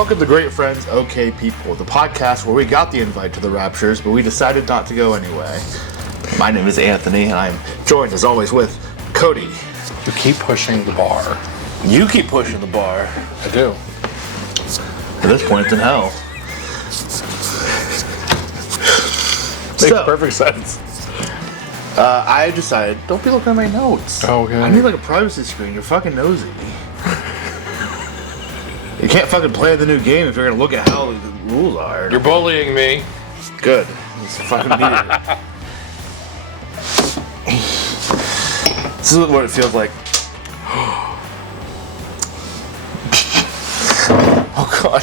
Welcome to Great Friends, Okay People, the podcast where we got the invite to the Raptures, but we decided not to go anyway. My name is Anthony, and I'm joined, as always, with Cody. You keep pushing the bar. You keep pushing the bar. I do. At this point, it's in hell. Makes perfect sense. I decided, don't be looking at my notes. Okay. I need like a privacy screen. You're fucking nosy. You can't fucking play the new game if you're gonna look at how the rules are. You're bullying me. Good. It's fucking needed. This is what it feels like. Oh god.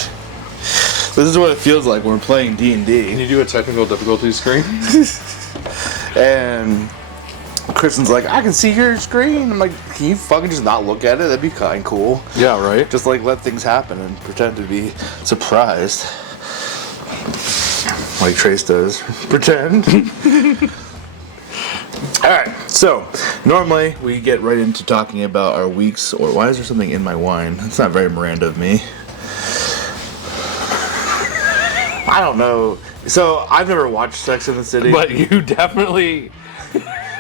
This is what it feels like when we're playing Can D&D. you do a technical difficulty screen? And Kristen's like, I can see your screen. I'm like, can you fucking just not look at it? That'd be kind of cool. Yeah, right? Just like let things happen and pretend to be surprised. Like Trace does. Pretend. Alright, so normally we get right into talking about our weeks, or why is there something in my wine? That's not very Miranda of me. I don't know. So I've never watched Sex and the City. But you definitely...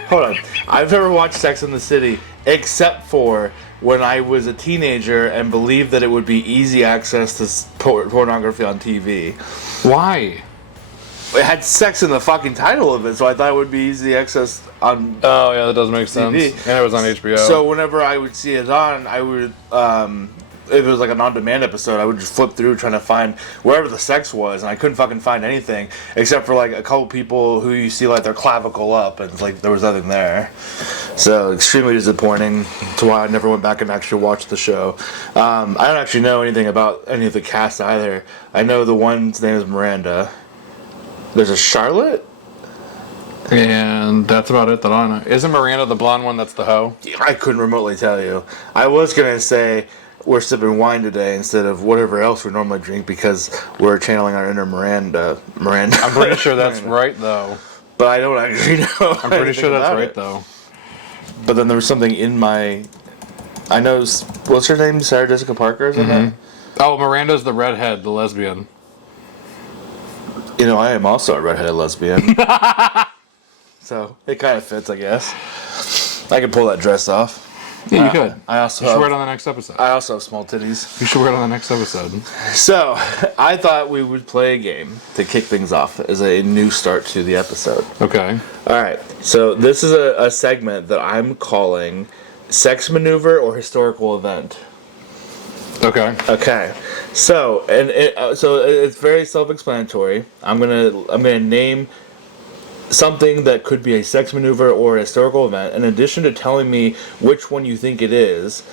Hold on. I've never watched Sex and the City except for when I was a teenager and believed that it would be easy access to pornography on TV. Why? It had sex in the fucking title of it, so I thought it would be easy access on Oh, yeah, that does make sense. TV. And it was on HBO. So whenever I would see it on, I would, if it was like an on-demand episode, I would just flip through trying to find wherever the sex was, and I couldn't fucking find anything except for like a couple people who you see like their clavicle up, and it's like there was nothing there. So extremely disappointing. That's why I never went back and actually watched the show. I don't actually know anything about any of the cast either. I know the one's name is Miranda. There's a Charlotte. And that's about it that I know. Isn't Miranda the blonde one that's the hoe? I couldn't remotely tell you. I was gonna say we're sipping wine today instead of whatever else we normally drink because we're channeling our inner Miranda. I'm pretty sure that's right, though. But I don't actually know. I'm pretty sure that's right, it. though. But then there was something in my... I know... What's her name? Sarah Jessica Parker or something? Oh, Miranda's the redhead, the lesbian. You know, I am also a redheaded lesbian. So, it kind of fits, I guess. I could pull that dress off. Yeah, you could. I also You should have, wear it on the next episode. I also have small titties. You should wear it on the next episode. So, I thought we would play a game to kick things off as a new start to the episode. Okay. Alright, so this is a segment that I'm calling Sex Maneuver or Historical Event. Okay. Okay, so it's very self-explanatory. I'm gonna name something that could be a sex maneuver or a historical event. In addition to telling me which one you think it is,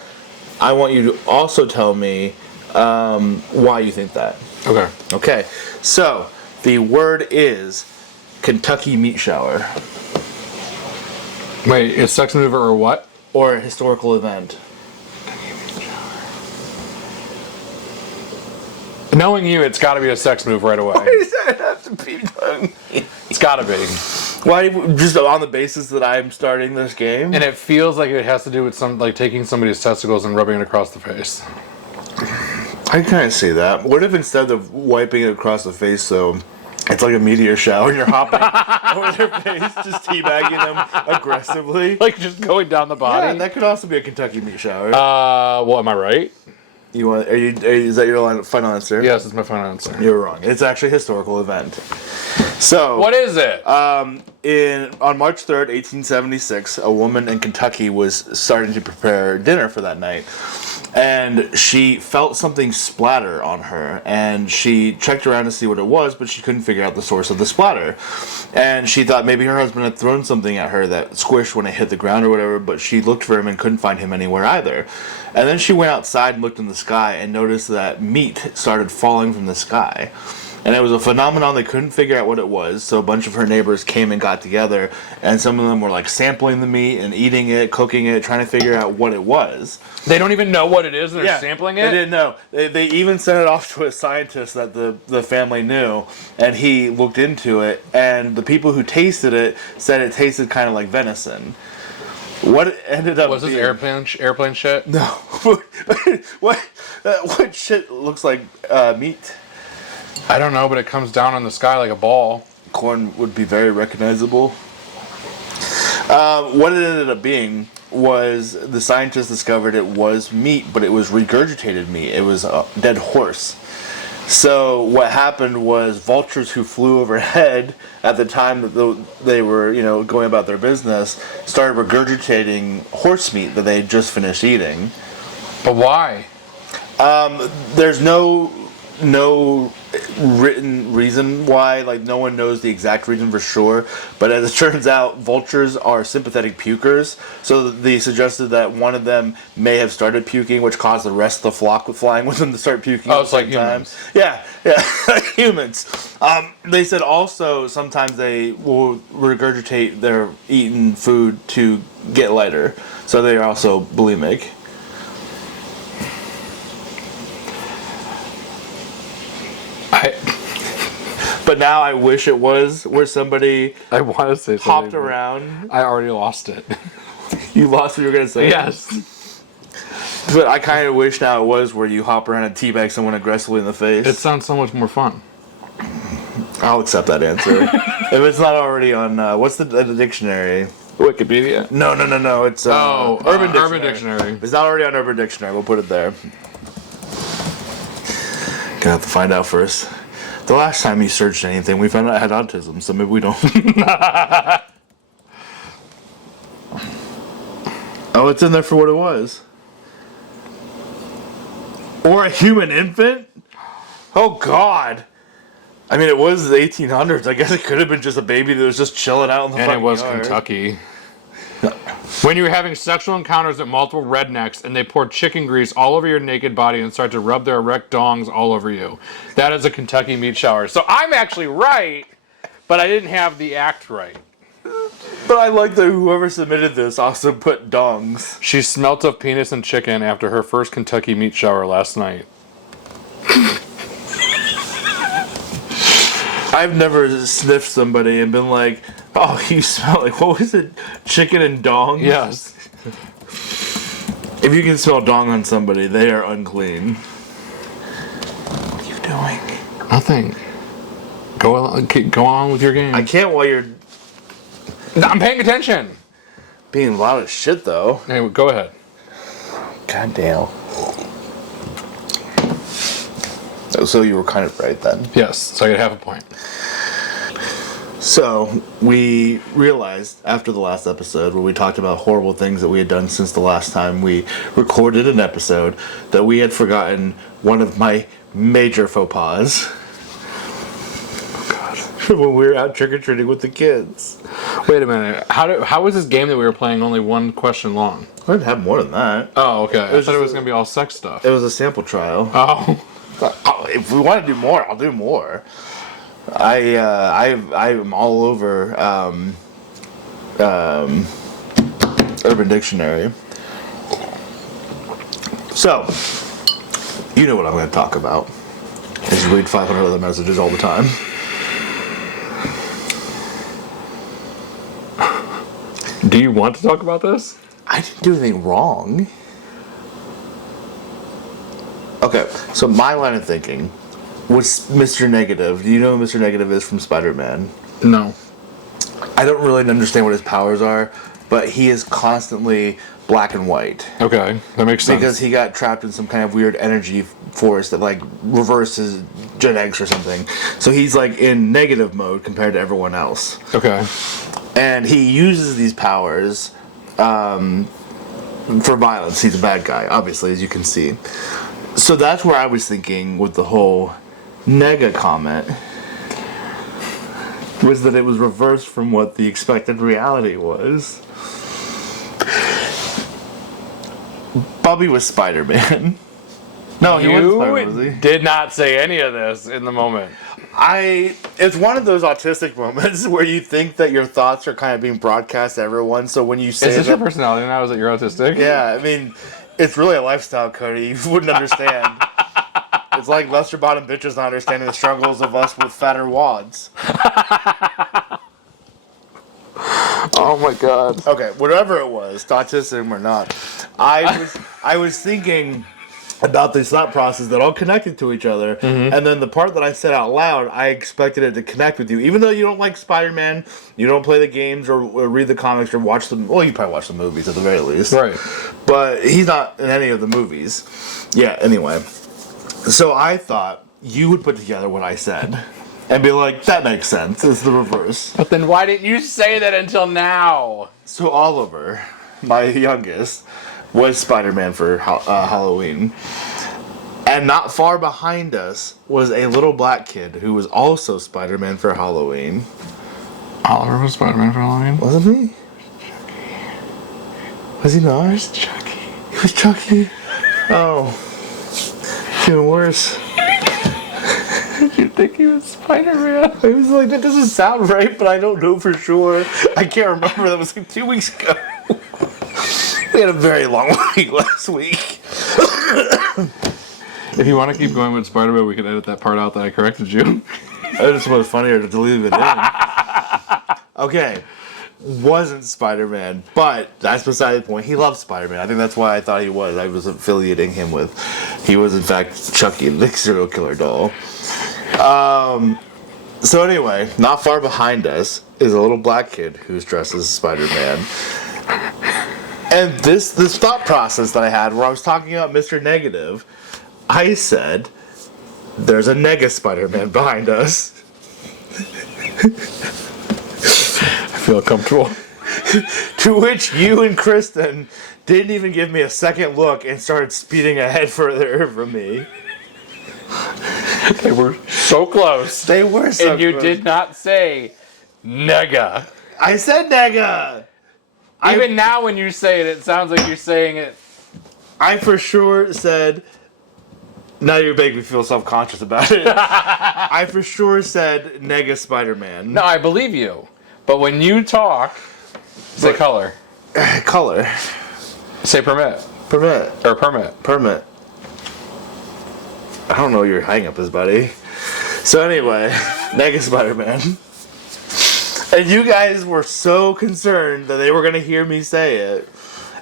I want you to also tell me why you think that. Okay. Okay, so the word is Kentucky meat shower Wait, is sex maneuver or what? or a historical event. Knowing you, it's got to be a sex move right away. Why does that have to be done? It's got to be. Why, just on the basis that I'm starting this game? And it feels like it has to do with taking somebody's testicles and rubbing it across the face. I kind of see that. What if instead of wiping it across the face, though, it's like a meteor shower and you're hopping over their face, just teabagging them aggressively? Like just going down the body? Yeah, that could also be a Kentucky meat shower. Well, am I right? You want? Is that your final answer? Yes, it's my final answer. You're wrong. It's actually a historical event. So, What is it? on March 3rd, 1876, a woman in Kentucky was starting to prepare dinner for that night. And she felt something splatter on her, and she checked around to see what it was, but she couldn't figure out the source of the splatter. And she thought maybe her husband had thrown something at her that squished when it hit the ground or whatever, but she looked for him and couldn't find him anywhere either. And then she went outside and looked in the sky and noticed that meat started falling from the sky. And it was a phenomenon they couldn't figure out what it was, so a bunch of her neighbors came and got together, and some of them were like sampling the meat and eating it, cooking it, trying to figure out what it was. They don't even know what it is and they're sampling it? They didn't know. They even sent it off to a scientist that the family knew, and he looked into it, and the people who tasted it said it tasted kind of like venison. What ended up Was this being... airplane shit? No. What shit looks like meat? I don't know, but it comes down on the sky like a ball. Corn would be very recognizable. What it ended up being was the scientists discovered it was meat, but it was regurgitated meat. It was a dead horse. So what happened was vultures who flew overhead at the time that they were, going about their business, started regurgitating horse meat that they had just finished eating. But why? There's no written reason why. Like, no one knows the exact reason for sure, but as it turns out, vultures are sympathetic pukers, so they suggested that one of them may have started puking, which caused the rest of the flock flying with them to start puking at the same time. Yeah, like humans. They said also sometimes they will regurgitate their eaten food to get lighter, so they are also bulimic. But now I wish it was where somebody I want to say hopped something, around. I already lost it. You lost what you were going to say? Yes. But I kind of wish now it was where you hop around and teabag someone aggressively in the face. It sounds so much more fun. I'll accept that answer. If it's not already on, what's the dictionary? Wikipedia? No. It's Urban Dictionary. Urban Dictionary. If it's not already on Urban Dictionary, we'll put it there. Gonna have to find out first. The last time you searched anything, we found out I had autism, so maybe we don't. Oh, it's in there for what it was. Or a human infant? Oh, God. I mean, it was the 1800s. I guess it could have been just a baby that was just chilling out in the fucking yard. And it was Kentucky. When you're having sexual encounters with multiple rednecks and they pour chicken grease all over your naked body and start to rub their erect dongs all over you. That is a Kentucky meat shower. So I'm actually right, but I didn't have the act right. But I like that whoever submitted this also put dongs. She smelt of penis and chicken after her first Kentucky meat shower last night. I've never sniffed somebody and been like, oh, you smell like, what was it? Chicken and dong? Yes. If you can smell dong on somebody, they are unclean. What are you doing? Nothing. Go on with your game. I can't while you're I'm paying attention. being loud as shit, though. Anyway, go ahead. God damn. So you were kind of right then. Yes, so I get half a point. So we realized after the last episode where we talked about horrible things that we had done since the last time we recorded an episode that we had forgotten one of my major faux pas. Oh God. When we were out trick-or-treating with the kids. Wait a minute. How was this game that we were playing only one question long? I didn't have more than that. Oh, okay. I thought it was going to be all sex stuff. It was a sample trial. Oh. If we want to do more, I'll do more. I am all over Urban Dictionary. So, you know what I'm going to talk about. As you read 500 other messages all the time. Do you want to talk about this? I didn't do anything wrong. Okay, so my line of thinking was Mr. Negative. Do you know who Mr. Negative is from Spider-Man? No. I don't really understand what his powers are, but he is constantly black and white. Okay, that makes sense. Because he got trapped in some kind of weird energy force that like reverses genetics or something. So he's like in negative mode compared to everyone else. Okay. And he uses these powers for violence. He's a bad guy, obviously, as you can see. So that's where I was thinking with the whole Nega comment, was that it was reversed from what the expected reality was. Bobby was Spider-Man. No, he wasn't Spider-Man, was he? Did not say any of this in the moment. It's one of those autistic moments where you think that your thoughts are kind of being broadcast to everyone, so when you say Is this your personality now? Is that you're autistic? Yeah, I mean, it's really a lifestyle, Cody. You wouldn't understand. It's like Lester Bottom bitches not understanding the struggles of us with fatter wads. Oh my god. Okay, whatever it was, autism or not, I was thinking about this thought process that all connected to each other, and then the part that I said out loud, I expected it to connect with you, even though you don't like Spider-Man, you don't play the games or read the comics or watch them. Well, you probably watch the movies at the very least, Right? but he's not in any of the movies. Yeah. Anyway, so I thought you would put together what I said. And be like, that makes sense. It's the reverse. But then why didn't you say that until now? So Oliver, my youngest, was Spider-Man for Halloween. And not far behind us was a little black kid who was also Spider-Man for Halloween. Oliver was Spider-Man for Halloween? Wasn't he? Was he not? Where's Chucky? He was Chucky. Oh. Even worse. Did you think he was Spider-Man? I was like, that doesn't sound right, but I don't know for sure. I can't remember. That was like 2 weeks ago. We had a very long week last week. If you want to keep going with Spider-Man, we can edit that part out that I corrected you. I just was funnier to leave it in. Okay. Wasn't Spider-Man, but that's beside the point. He loves Spider-Man. I think that's why I thought he was. I was affiliating him with. He was, in fact, Chucky, the serial killer doll. So anyway, not far behind us is a little black kid who's dressed as Spider-Man. And this thought process that I had where I was talking about Mr. Negative, I said, there's a Nega Spider-Man behind us. I feel comfortable. To which you and Kristen didn't even give me a second look and started speeding ahead further from me. They were so close. They were so And you close. did not say Nega. I said Nega! Even now when you say it, it sounds like you're saying it. I for sure said... Now you're making me feel self-conscious about it. I for sure said Nega Spider-Man. No, I believe you. But when you talk, say color. Color. Say permit. Permit. Or permit. Permit. I don't know what your hang-up is, buddy. So anyway, Nega Spider-Man. And you guys were so concerned that they were going to hear me say it.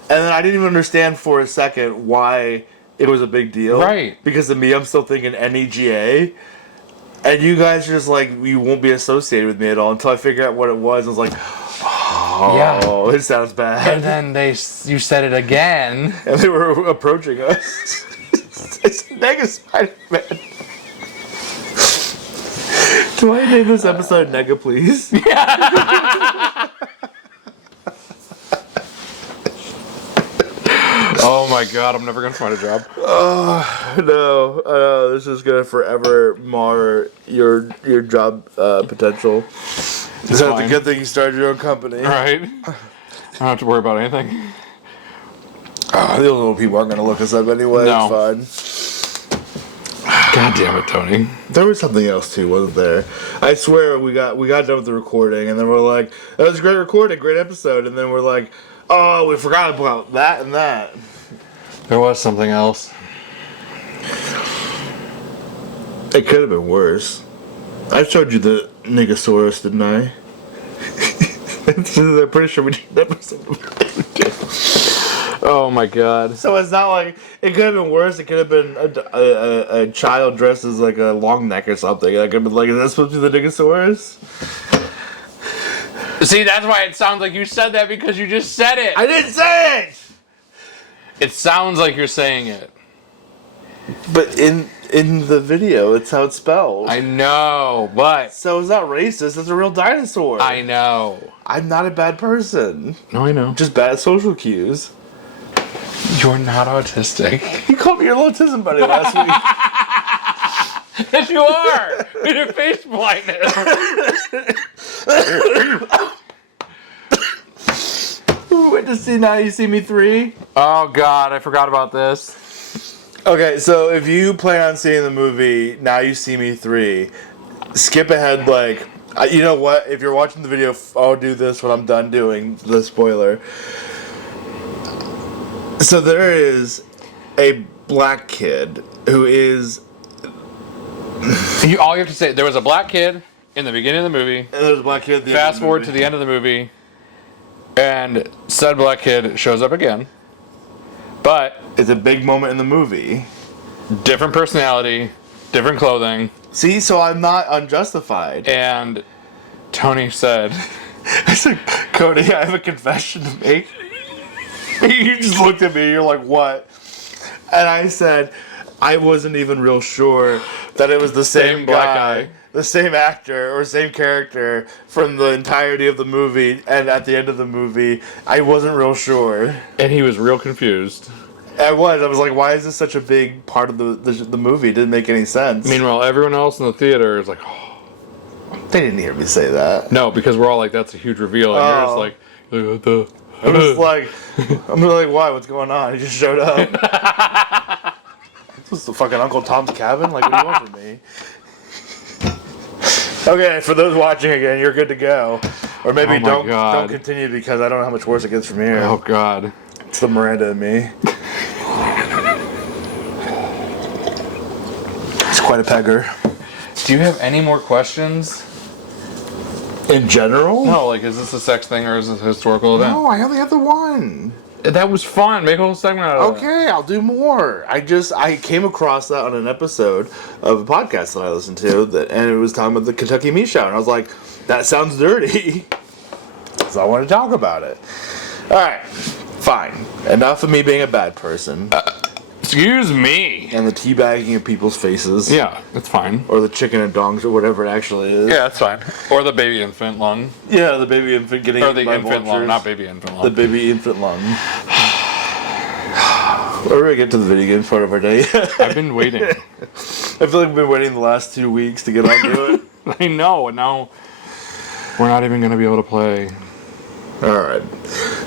And then I didn't even understand for a second why it was a big deal. Right. Because to me, I'm still thinking Nega. And you guys are just like, you won't be associated with me at all until I figured out what it was. I was like, oh, yeah. It sounds bad. And then you said it again. And they were approaching us. It's Nega Spider-Man. Do I name this episode Nega, please? Oh my god, I'm never gonna find a job. Oh, no. This is gonna forever mar your job potential. It's a good thing you started your own company. Right? I don't have to worry about anything. The little people aren't gonna look us up anyway. No. It's fine. God damn it, Tony. There was something else too, wasn't there? I swear we got done with the recording, and then we're like, "That was a great recording, great episode," and then we're like, "Oh, we forgot about that and that." There was something else. It could have been worse. I showed you the Negasaurus, didn't I? I'm pretty sure we did an episode. Oh my god. So it's not like it could have been worse. It could have been a child dressed as like a long neck or something. I could have been like, is that supposed to be the Negasaurus? See, that's why it sounds like you said that because you just said it. I didn't say it. It sounds like you're saying it. But in the video, it's how it's spelled. I know, but So it's not racist. It's a real dinosaur. I know. I'm not a bad person. No, I know. Just bad at social cues. You're not autistic. You called me your autism buddy last week. Yes, you are. With your face blindness. Went to see Now You See Me 3. Oh god, I forgot about this. Okay, so if you plan on seeing the movie Now You See Me 3, skip ahead like... you know what? If you're watching the video, I'll do this when I'm done doing the spoiler. So there is a black kid who is... All you have to say, there was a black kid in the beginning of the movie. And there's a black kid at the Fast end of the forward movie. to the end of the movie. And said black kid shows up again. But It's a big moment in the movie. different personality, different clothing. See, so I'm not unjustified. And Tony said, I said, Cody, I have a confession to make. You just looked at me, you're like, what? And I said, I wasn't even real sure that it was the same black guy, guy. the same actor or same character from the entirety of the movie, and at the end of the movie, I wasn't real sure. and he was real confused. I was like, why is this such a big part of the movie? It didn't make any sense. Meanwhile, everyone else in the theater is like, oh. They didn't hear me say that. No, because we're all like, that's a huge reveal. And you're just like, what the? I'm just like, why? What's going on? He just showed up. This is the fucking Uncle Tom's Cabin? Like, what do you want from me? Okay, for those watching again, you're good to go. Or maybe don't continue because I don't know how much worse it gets from here. Oh, God. It's the Miranda in me. It's quite a pegger. Do you have any more questions? In general? No, like, is this a sex thing or is this a historical event? No, I only have the one. That was fun. Make a whole segment out of it. Okay, I'll do more. I came across that on an episode of a podcast that I listened to, and it was talking about the Kentucky Meat Shower, and I was like, that sounds dirty. So I want to talk about it. Alright, fine. Enough of me being a bad person. Excuse me. And the teabagging of people's faces. Yeah, that's fine. Or the chicken and dongs, or whatever it actually is. Yeah, that's fine. Or the baby infant lung. Yeah, the baby infant getting Or the eaten by infant lung, vultures. not baby infant lung. The baby infant lung. We're going to get to the video games part of our day. I've been waiting. I feel like we've been waiting the last 2 weeks to get onto it. I know, and now we're not even going to be able to play. Alright.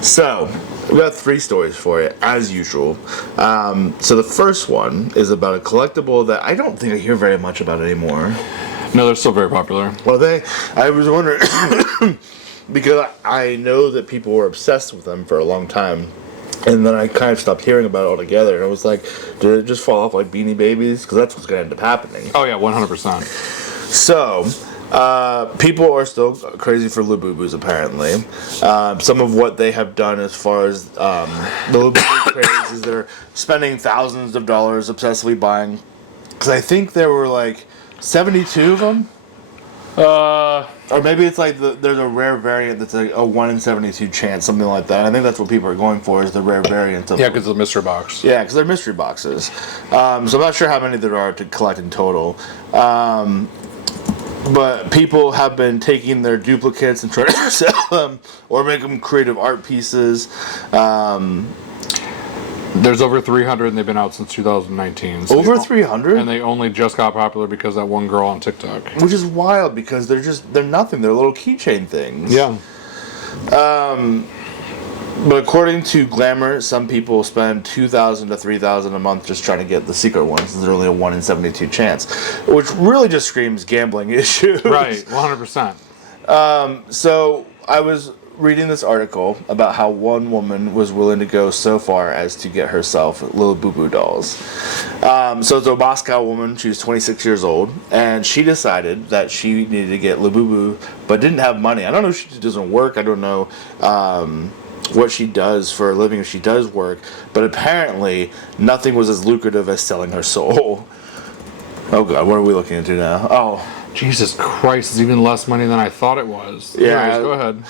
So, we got 3 stories for you, as usual. So the first one is about a collectible that I don't think I hear very much about anymore. No, they're still very popular. Well, I was wondering, because I know that people were obsessed with them for a long time. And then I kind of stopped hearing about it altogether. And I was like, did it just fall off like Beanie Babies? Because that's what's going to end up happening. Oh, yeah, 100%. So, people are still crazy for labubus, apparently. Some of what they have done as far as the labubu craze is they're spending thousands of dollars obsessively buying. Because I think there were like 72 of them. Or maybe it's like there's a rare variant that's like a 1 in 72 chance, something like that. And I think that's what people are going for, is the rare variant of Yeah, because of the mystery box. Yeah, because they're mystery boxes. So I'm not sure how many there are to collect in total. But people have been taking their duplicates and trying to sell them or make them creative art pieces. There's over 300 and they've been out since 2019. So Over 300? And they only just got popular because that one girl on TikTok. Which is wild because they're nothing. They're little keychain things. Yeah. But according to Glamour, some people spend $2,000 to $3,000 a month just trying to get the secret ones. There's only a 1 in 72 chance, which really just screams gambling issue. Right, 100%. So I was reading this article about how one woman was willing to go so far as to get herself little boo-boo dolls. So it's a Moscow woman. She was 26 years old, and she decided that she needed to get labubu, but didn't have money. I don't know if she doesn't work. I don't know what she does for a living, if she does work, but apparently nothing was as lucrative as selling her soul. Oh god, what are we looking into now? Oh, Jesus Christ, it's even less money than I thought it was. Yeah. Anyways, go ahead.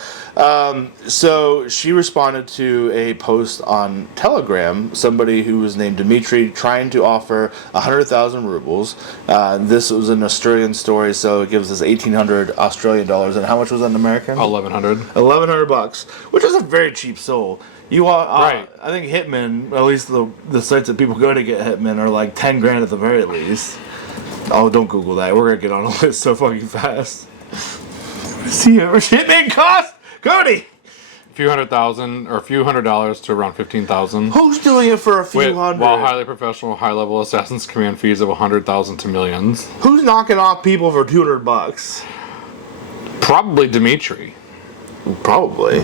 So she responded to a post on Telegram, somebody who was named Dimitri, trying to offer 100,000 rubles. This was an Australian story, so it gives us 1,800 Australian dollars. And how much was that in American? 1,100. $1,100, which is a very cheap soul. Right. I think Hitman, at least the sites that people go to get Hitman, are like 10 grand at the very least. Oh, don't Google that. We're gonna get on a list so fucking fast. See how much Hitman cost? Cody! A few $100,000 or a few $100 to around 15,000. Who's doing it for a few hundred? While highly professional, high-level assassins command fees of 100,000 to millions. Who's knocking off people for $200? Probably Dimitri. Probably.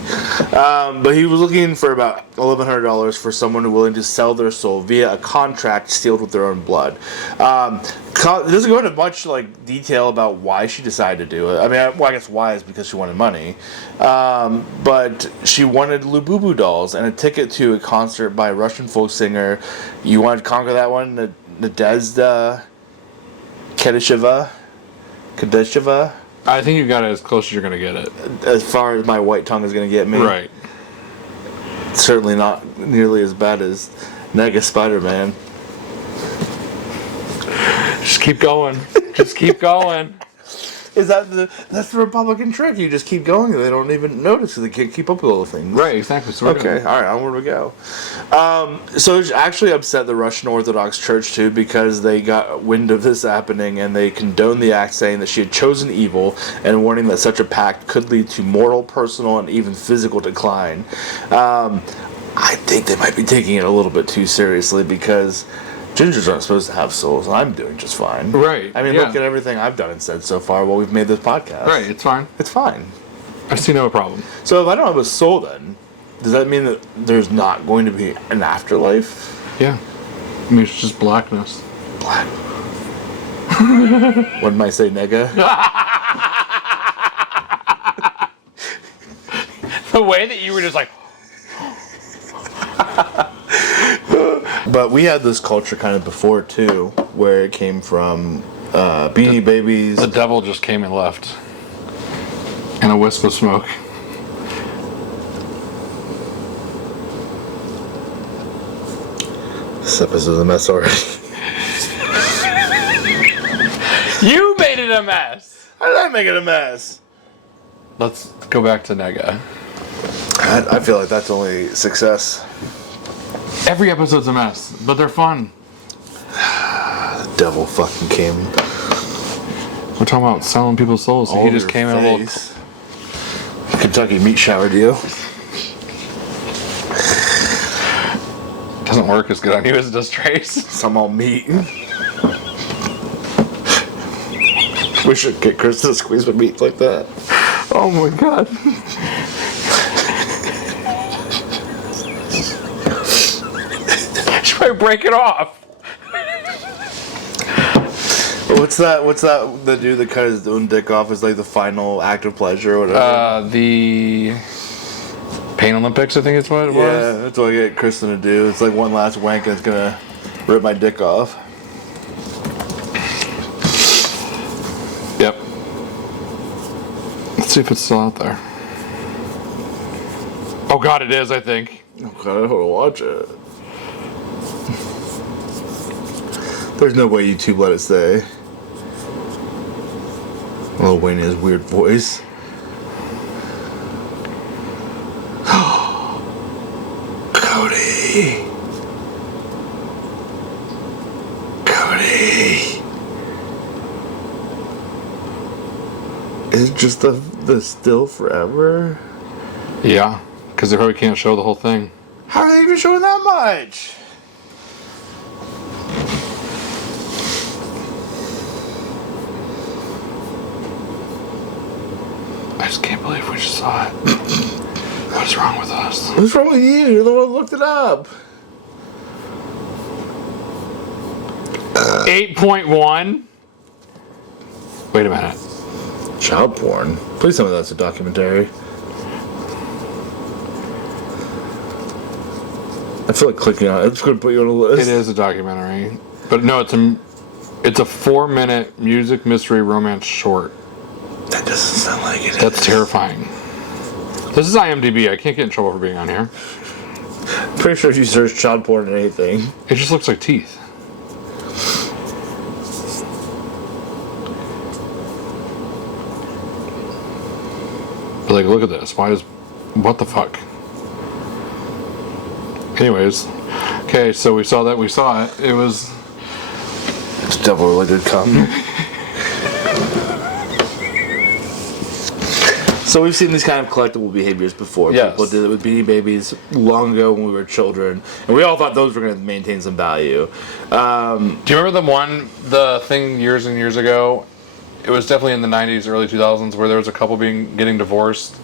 But he was looking for about $1,100 for someone willing to sell their soul via a contract sealed with their own blood. It doesn't go into much detail about why she decided to do it. I mean, I guess why is because she wanted money. But she wanted labubu dolls and a ticket to a concert by a Russian folk singer. You wanted to conquer that one? Nadezhda Kadesheva? I think you got it as close as you're going to get it. As far as my white tongue is going to get me. Right. Certainly not nearly as bad as Nega Spider-Man. Just keep going. Just keep going. That's the Republican trick? You just keep going, and they don't even notice because they can't keep up with all the things. Right, exactly. So okay, all right, onward we go. So it actually upset the Russian Orthodox Church too because they got wind of this happening and they condoned the act, saying that she had chosen evil and warning that such a pact could lead to moral, personal, and even physical decline. I think they might be taking it a little bit too seriously because gingers aren't supposed to have souls, and I'm doing just fine. Right. I mean, look at everything I've done and said so far while we've made this podcast. Right, it's fine. It's fine. I see no problem. So if I don't have a soul then, does that mean that there's not going to be an afterlife? Yeah. I mean, it's just blackness. Black. What did I say, Nega? The way that you were just like... But we had this culture kind of before too, where it came from Beanie Babies. The devil just came and left. And a wisp of smoke. This episode's a mess already. You made it a mess! How did I make it a mess? Let's go back to Nega. I feel like that's only success. Every episode's a mess, but they're fun. The devil fucking came. We're talking about selling people's souls, so he just came in a little... Kentucky meat showered you. Doesn't work as good on you as it does Trace. Some all meat. We should get Chris to squeeze with meat like that. Oh my god. Should I break it off? What's that? The dude that cut his own dick off is like the final act of pleasure or whatever. The Pain Olympics, I think is what it was. Yeah, that's what I get Kristen to do. It's like one last wank and it's gonna rip my dick off. Yep. Let's see if it's still out there. Oh god, it is, I think. Oh god, I don't want to watch it. There's no way YouTube let it stay. Lil Wayne has weird voice. Cody. Is it just the still forever? Yeah, because they probably can't show the whole thing. How are they even showing that much? I just can't believe we just saw it. What is wrong with us? What's wrong with you? You're the one who looked it up. 8.1. Wait a minute. Child porn? Please tell me that's a documentary. I feel like clicking on it. It's going to put you on a list. It is a documentary. But no, it's a 4-minute music mystery romance short. That doesn't sound like it. That's terrifying. This is IMDb. I can't get in trouble for being on here. Pretty sure if you search child porn or anything. It just looks like teeth. But like, look at this. What the fuck? Anyways. Okay, so we saw it. It was... This devil really did come. So we've seen these kind of collectible behaviors before. Yes. People did it with Beanie Babies long ago when we were children, and we all thought those were going to maintain some value. Do you remember the thing years and years ago? It was definitely in the 90s, early 2000s, where there was a couple getting divorced,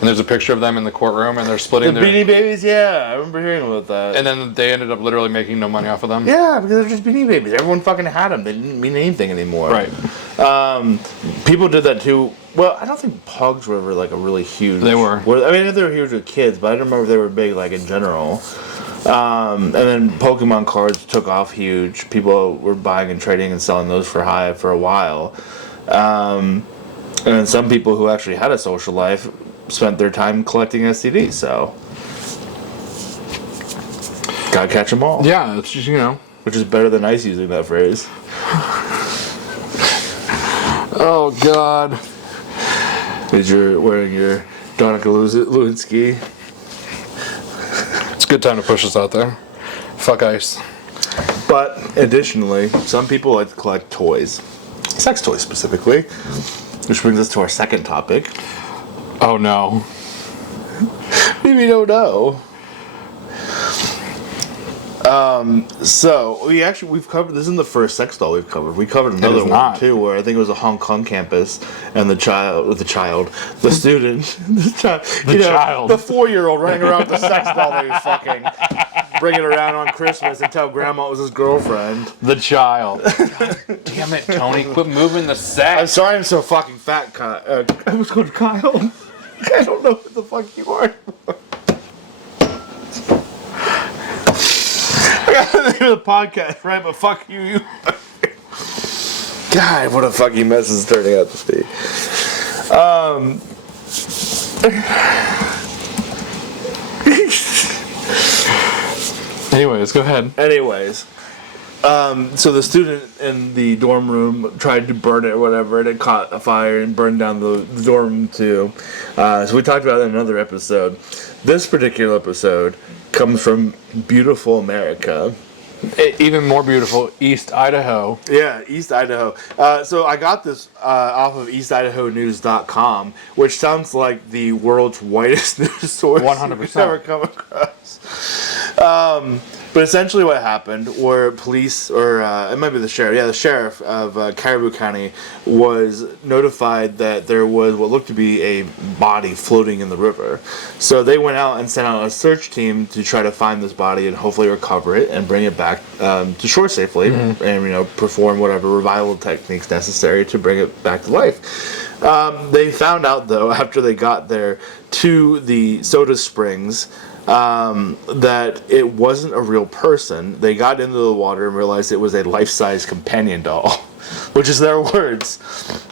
And there's a picture of them in the courtroom, and they're splitting The their... Beanie Babies, yeah, I remember hearing about that. And then they ended up literally making no money off of them. Yeah, because they're just Beanie Babies. Everyone fucking had them. They didn't mean anything anymore. Right. People did that too. Well, I don't think Pogs were ever like a really huge. They were. I mean, they were huge with kids, but I don't remember if they were big like in general. And then Pokemon cards took off huge. People were buying and trading and selling those for high for a while. And then some people who actually had a social life spent their time collecting STDs. So gotta catch them all. Yeah, it's just, Which is better than ice using that phrase. Oh, God. Is you're wearing your Donica Lewinsky. It's a good time to push this out there. Fuck ice. But additionally, some people like to collect toys. Sex toys specifically. Which brings us to our second topic. Oh, no. Maybe you don't know. So we've covered this isn't the first sex doll we've covered. We covered another one too, where I think it was a Hong Kong campus, and the student, the child, the 4-year-old running around with the sex doll that he was fucking, bringing it around on Christmas and tell grandma it was his girlfriend. The child. God damn it, Tony! Quit moving the sex. I'm sorry, I'm so fucking fat. I was called Kyle. I don't know what the fuck you are. I got the name of the podcast, right? But fuck you. God, what a fucking mess this is turning out to be. Anyways, go ahead. So the student in the dorm room tried to burn it or whatever, and it caught a fire and burned down the dorm too. So we talked about it in another episode. This particular episode comes from beautiful America. Even more beautiful, East Idaho. Yeah, East Idaho. So I got this off of eastidahonews.com, which sounds like the world's whitest news source 100%. you've ever come across. But essentially what happened were police, or it might be the sheriff of Caribou County was notified that there was what looked to be a body floating in the river. So they went out and sent out a search team to try to find this body and hopefully recover it and bring it back to shore safely, and perform whatever revival techniques necessary to bring it back to life. They found out, though, after they got there to the soda springs, that it wasn't a real person. They got into the water and realized it was a life-size companion doll, which is their words.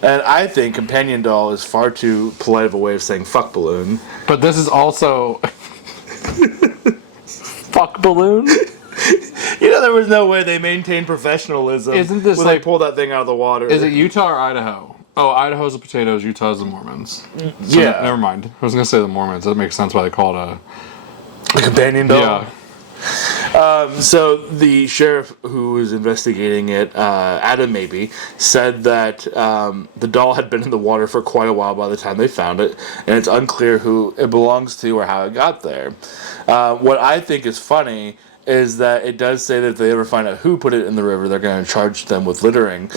And I think companion doll is far too polite of a way of saying fuck balloon. But this is also... fuck balloon? There was no way they maintained professionalism. Isn't this when they pulled that thing out of the water? Is it Utah or Idaho? Oh, Idaho's the potatoes, Utah's the Mormons. So yeah. Never mind. I was going to say the Mormons. That makes sense why they call it a companion doll? Yeah. So the sheriff who was investigating it, Adam Maybe, said that the doll had been in the water for quite a while by the time they found it, and it's unclear who it belongs to or how it got there. What I think is funny is that it does say that if they ever find out who put it in the river, they're going to charge them with littering.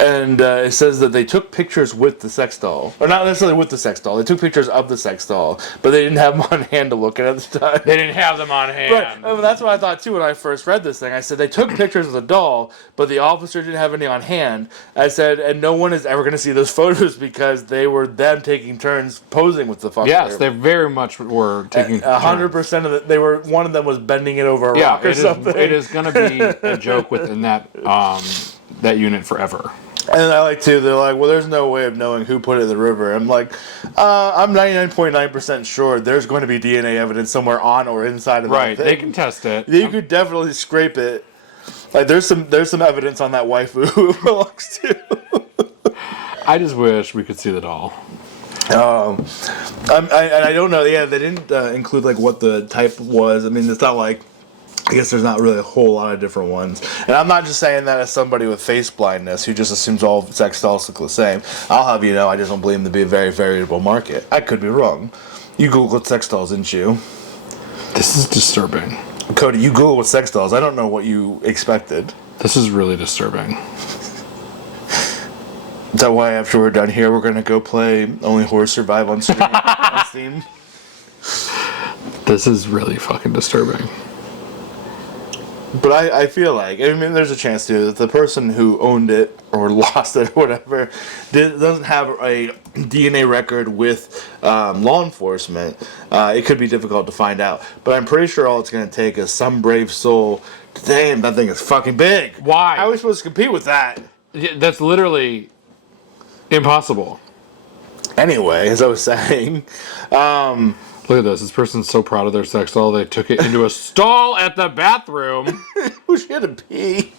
And it says that they took pictures with the sex doll. Or not necessarily with the sex doll. They took pictures of the sex doll, but they didn't have them on hand to look at the time. They didn't have them on hand. Right. Well, that's what I thought, too, when I first read this thing. I said, they took pictures of the doll, but the officer didn't have any on hand. I said, and no one is ever going to see those photos because they were them taking turns posing with the fucker. Yes, they very much were taking 100% of it. They were, one of them was bending it over a rock or something. It is going to be a joke within that unit forever. And I like too, they're like, well, there's no way of knowing who put it in the river. I'm like, I'm 99.9% sure there's going to be DNA evidence somewhere on or inside of that right, thing. they can test it. You could definitely scrape it. Like, there's some evidence on that waifu who it belongs to. I just wish we could see the doll. I don't know. Yeah, they didn't include like what the type was. I mean, it's not like, I guess there's not really a whole lot of different ones. And I'm not just saying that as somebody with face blindness who just assumes all sex dolls look the same. I'll have you know, I just don't believe them to be a very variable market. I could be wrong. You Googled sex dolls, didn't you? This is disturbing. Cody, you Googled sex dolls. I don't know what you expected. This is really disturbing. Is that why after we're done here, we're going to go play Only Horse Survive on Steam? On Steam? This is really fucking disturbing. But I feel like, I mean, there's a chance, too, that the person who owned it or lost it or whatever doesn't have a DNA record with law enforcement. It could be difficult to find out. But I'm pretty sure all it's going to take is some brave soul. Damn, that thing is fucking big. Why? How are we supposed to compete with that? That's literally impossible. Anyway, as I was saying, look at this. This person's so proud of their sex doll, they took it into a stall at the bathroom. she had to pee.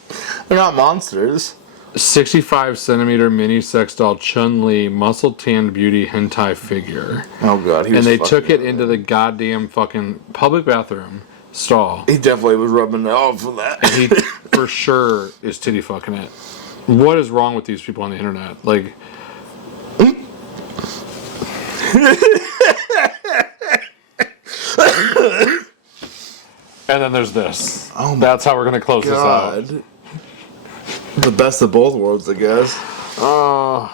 They're not monsters. 65 centimeter mini sex doll Chun-Li muscle tanned beauty hentai figure. Oh god, and they took it into the goddamn fucking public bathroom stall. He definitely was rubbing it off for that. He for sure is titty fucking it. What is wrong with these people on the internet? Like, and then there's this. Oh my That's how we're gonna close god. this out. The best of both worlds, I guess. Oh.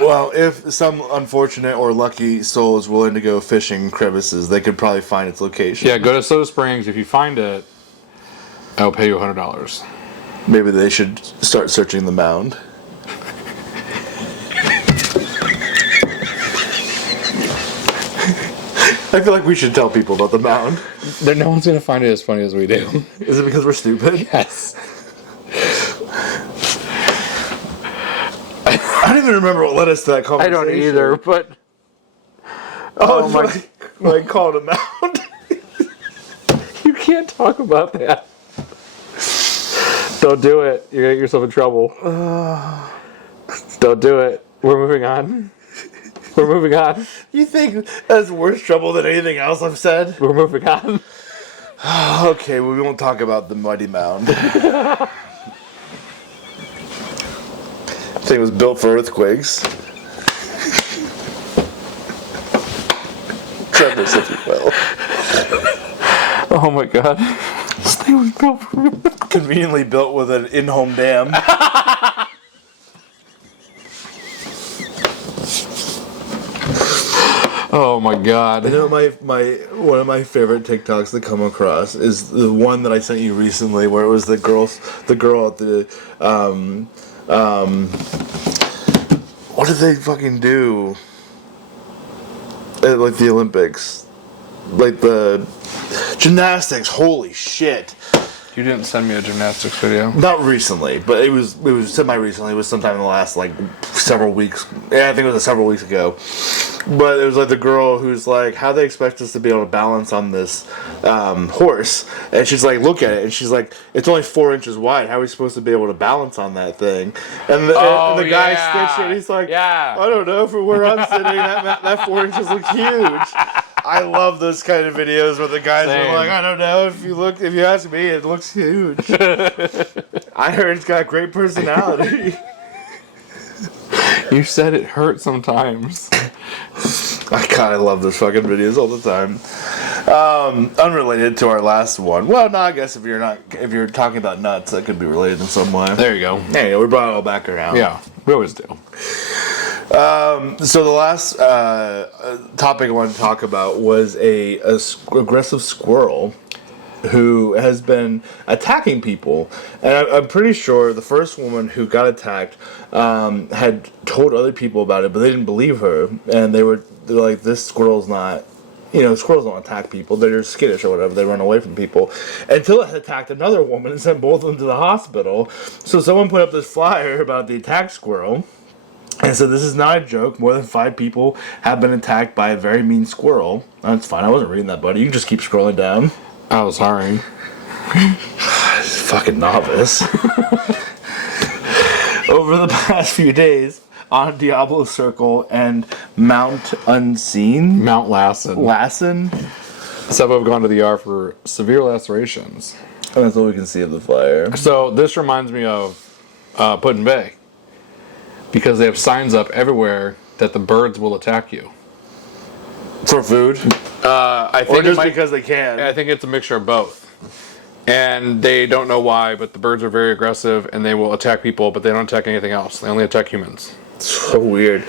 Well, if some unfortunate or lucky soul is willing to go fishing crevices, they could probably find its location. Yeah, go to Soda Springs. If you find it, I'll pay you $100. Maybe they should start searching the mound. I feel like we should tell people about the mound. No one's gonna find it as funny as we do. Is it because we're stupid? Yes. I don't even remember what led us to that I conversation. don't either, but Oh my! I called him out. you can't talk about that. Don't do it. You're gonna get yourself in trouble. Don't do it. We're moving on. We're moving on. You think that's worse trouble than anything else I've said? We're moving on. Okay, well, we won't talk about the Mighty Mound. Thing was built for earthquakes. Trevor's, if you will. Oh my god. This thing was built for me. Conveniently built with an in-home dam. Oh my god. You know, my one of my favorite TikToks to come across is the one that I sent you recently, where it was the girl at the what did they fucking do? At, like the Olympics, like the gymnastics. Holy shit! You didn't send me a gymnastics video. Not recently, but it was semi-recently. It was sometime in the last like several weeks. Yeah, I think it was several weeks ago. But it was like the girl who's like, how they expect us to be able to balance on this horse? And she's like, look at it. And she's like, it's only 4 inches wide. How are we supposed to be able to balance on that thing? And the guy stitched it. And he's like, I don't know. From where I'm sitting, that 4 inches looks huge. I love those kind of videos where the guys are like, I don't know. If you ask me, it looks huge. I heard it's got great personality. You said it hurt sometimes. I love those fucking videos all the time. Unrelated to our last one. Well, no, I guess if you're talking about nuts, that could be related in some way. There you go. Anyway, we brought it all back around. Yeah, we always do. So the last topic I wanted to talk about was a aggressive squirrel who has been attacking people. And I'm pretty sure the first woman who got attacked had told other people about it, but they didn't believe her. And they're like, this squirrel's not, squirrels don't attack people. They're just skittish or whatever. They run away from people. Until it attacked another woman and sent both of them to the hospital. So someone put up this flyer about the attacked squirrel. And so this is not a joke. More than 5 people have been attacked by a very mean squirrel. That's fine. I wasn't reading that, buddy. You can just keep scrolling down. Oh, sorry. Fucking novice. Over the past few days, on Diablo Circle and Mount Unseen. Mount Lassen. Some have gone to the ER for severe lacerations. And that's all we can see of the flyer. So this reminds me of Put-in Bay. Because they have signs up everywhere that the birds will attack you. For food? I think or just because they can? I think it's a mixture of both. And they don't know why, but the birds are very aggressive and they will attack people, but they don't attack anything else. They only attack humans. So weird.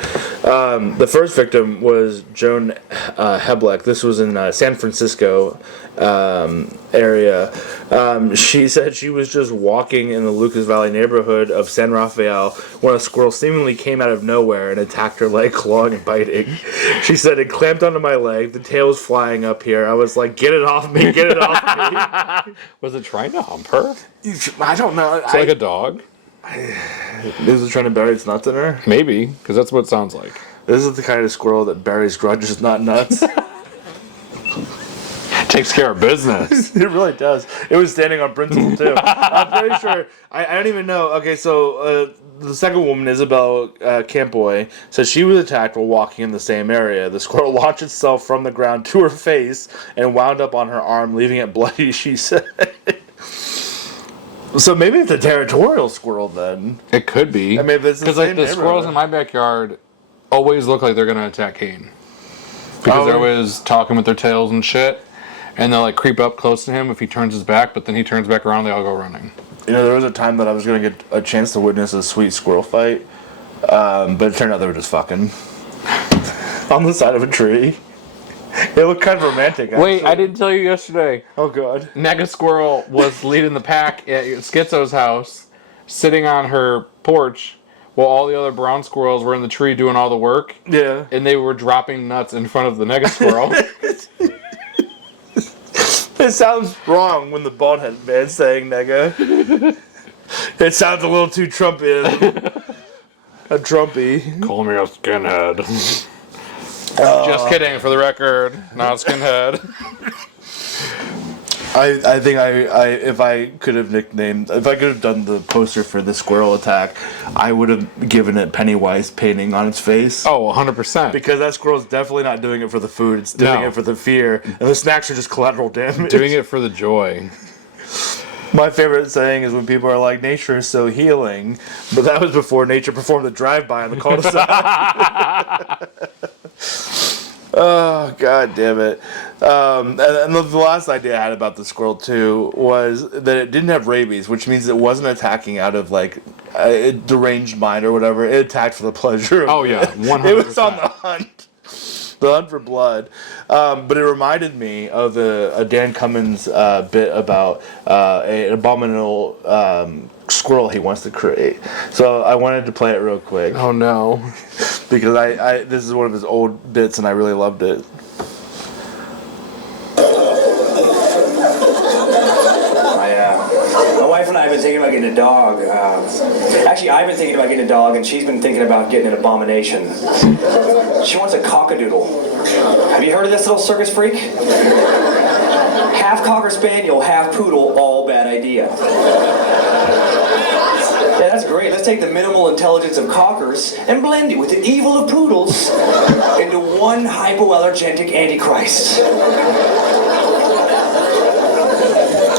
The first victim was Joan Hebleck. This was in San Francisco area. She said she was just walking in the Lucas Valley neighborhood of San Rafael when a squirrel seemingly came out of nowhere and attacked her leg, clawing and biting. She said, it clamped onto my leg. The tail was flying up here. I was like, get it off me, get it off me. Was it trying to hump her? I don't know. It's like a dog? This is trying to bury its nuts in her? Maybe, because that's what it sounds like. This is the kind of squirrel that buries grudges, not nuts. Takes care of business. It really does. It was standing on principle, too. I'm pretty sure. I don't even know. Okay, so the second woman, Isabel Campoy, says she was attacked while walking in the same area. The squirrel launched itself from the ground to her face and wound up on her arm, leaving it bloody, she said. So maybe it's a territorial squirrel then. It could be. I mean, because like the squirrels in my backyard always look like they're gonna attack Kane because they're always talking with their tails and shit, and they'll like creep up close to him if he turns his back, but then he turns back around, they all go running. You know, there was a time that I was gonna get a chance to witness a sweet squirrel fight, but it turned out they were just fucking on the side of a tree. It looked kind of romantic, actually. Wait, I didn't tell you yesterday. Oh, God. Nega Squirrel was leading the pack at Schizo's house, sitting on her porch, while all the other brown squirrels were in the tree doing all the work. Yeah. And they were dropping nuts in front of the Nega Squirrel. It sounds wrong when the bald head man's saying nega. It sounds a little too Trumpian. A Trumpy. Call me a skinhead. Just kidding, for the record. Not skinhead. I think if I could have done the poster for the squirrel attack, I would have given it Pennywise painting on its face. Oh, 100%. Because that squirrel's definitely not doing it for the food, it's doing it for the fear. And the snacks are just collateral damage. Doing it for the joy. My favorite saying is when people are like, nature is so healing. But that was before nature performed the drive-by on the cul-de-sac. Oh, God damn it. And the last idea I had about the squirrel, too, was that it didn't have rabies, which means it wasn't attacking out of, like, a deranged mind or whatever. It attacked for the pleasure of Oh, yeah, 100%. It was on the hunt. The hunt for blood. But it reminded me of a Dan Cummins bit about an abominable squirrel he wants to create. So I wanted to play it real quick. Oh, no. Because this is one of his old bits and I really loved it. My wife and I have been thinking about getting a dog. Actually, I've been thinking about getting a dog, and she's been thinking about getting an abomination. She wants a cockadoodle. Have you heard of this little circus freak? Half Cocker Spaniel, half Poodle, all bad idea. Yeah, that's great. Let's take the minimal intelligence of Cockers and blend it with the evil of Poodles into one hypoallergenic Antichrist.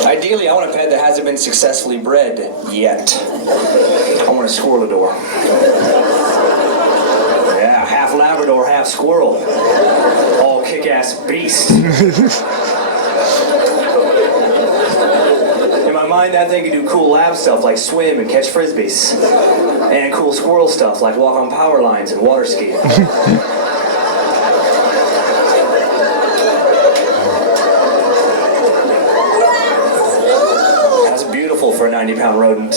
Ideally, I want a pet that hasn't been successfully bred yet. I want a squirrelador. Yeah, half Labrador, half squirrel. All kick-ass beast. In my mind, that thing can do cool lab stuff like swim and catch frisbees. And cool squirrel stuff like walk on power lines and water ski. For a 90-pound rodent.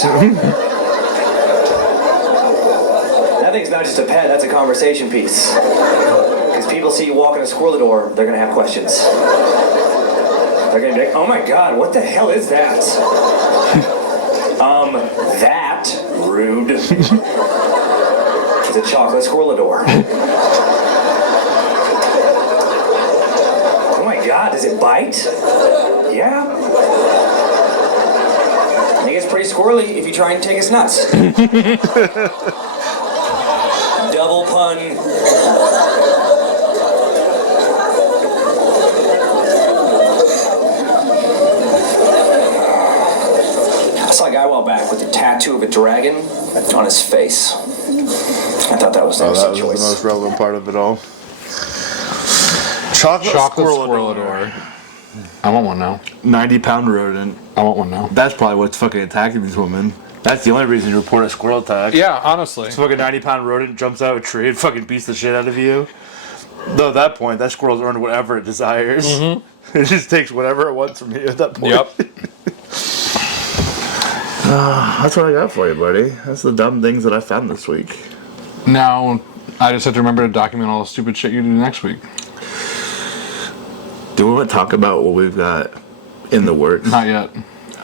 That thing's not just a pet, that's a conversation piece. Because people see you walking a squirrelador, they're gonna have questions. They're gonna be like, oh my god, what the hell is that? That, rude, is a chocolate squirrelador. Oh my god, does it bite? Yeah. I think it's pretty squirrely if you try and take its nuts. Double pun. I saw a guy a while back with a tattoo of a dragon on his face. I thought that was the most relevant part of it all. Chocolate squirrelador. I want one now. 90-pound rodent. I want one now. That's probably what's fucking attacking these women. That's the only reason you report a squirrel attack. Yeah, honestly. This fucking 90-pound rodent jumps out of a tree and fucking beats the shit out of you. Though at that point, that squirrel's earned whatever it desires. Mm-hmm. It just takes whatever it wants from you at that point. Yep. That's what I got for you, buddy. That's the dumb things that I found this week. Now, I just have to remember to document all the stupid shit you do next week. Do we want to talk about what we've got in the works? Not yet.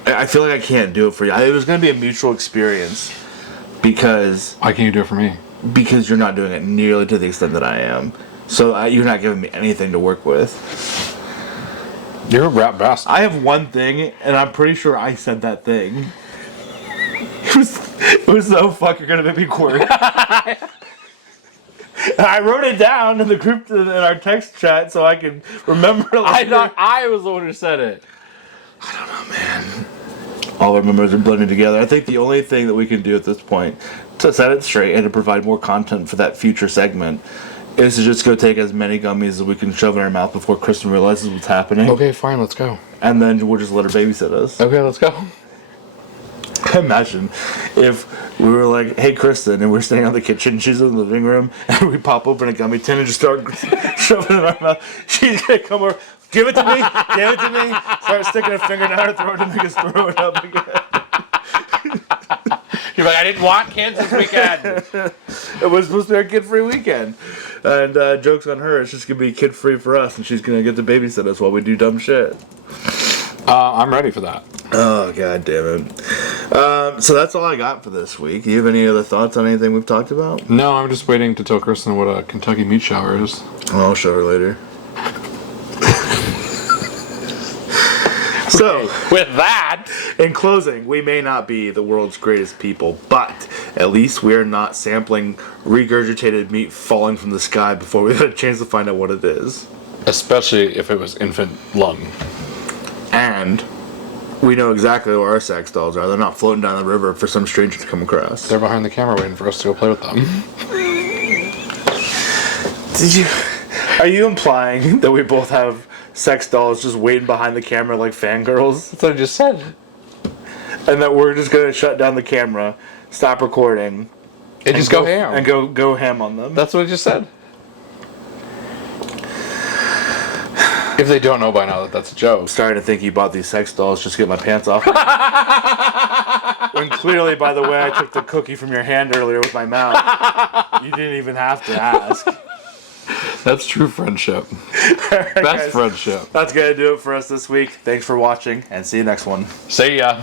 I feel like I can't do it for you. It was going to be a mutual experience because... Why can't you do it for me? Because you're not doing it nearly to the extent that I am. So you're not giving me anything to work with. You're a rap bastard. I have one thing, and I'm pretty sure I said that thing. It was so fucking gonna make me quirk. I wrote it down in the group in our text chat so I can remember. I thought I was the one who said it. I don't know, man. All our memories are blending together. I think the only thing that we can do at this point to set it straight and to provide more content for that future segment is to just go take as many gummies as we can shove in our mouth before Kristen realizes what's happening. Okay, fine, let's go. And then we'll just let her babysit us. Okay, let's go. Imagine if we were like, hey, Kristen, and we're standing on the kitchen, she's in the living room, and we pop open a gummy tin and just start shoving it in our mouth. She's going to come over, give it to me, start sticking her finger down her throat and make us throw it up again. You're like, I didn't want kids this weekend. It was supposed to be a kid-free weekend. And joke's on her, it's just going to be kid-free for us, and she's going to get to babysit us while we do dumb shit. I'm ready for that. Oh, god damn it. So that's all I got for this week. Do you have any other thoughts on anything we've talked about? No, I'm just waiting to tell Kristen what a Kentucky meat shower is. I'll show her later. So, with that, in closing, we may not be the world's greatest people, but at least we're not sampling regurgitated meat falling from the sky before we had a chance to find out what it is. especially if it was infant lung. And we know exactly where our sex dolls are. They're not floating down the river for some stranger to come across. They're behind the camera waiting for us to go play with them. Are you implying that we both have sex dolls just waiting behind the camera like fangirls? That's what I just said. And that we're just going to shut down the camera, stop recording, And just go ham. And go ham on them. That's what I just said. If they don't know by now that that's a joke. I'm starting to think you bought these sex dolls just to get my pants off. When clearly, by the way, I took the cookie from your hand earlier with my mouth. You didn't even have to ask. That's true friendship. Right, Best guys. friendship. That's going to do it for us this week. Thanks for watching, and see you next one. See ya.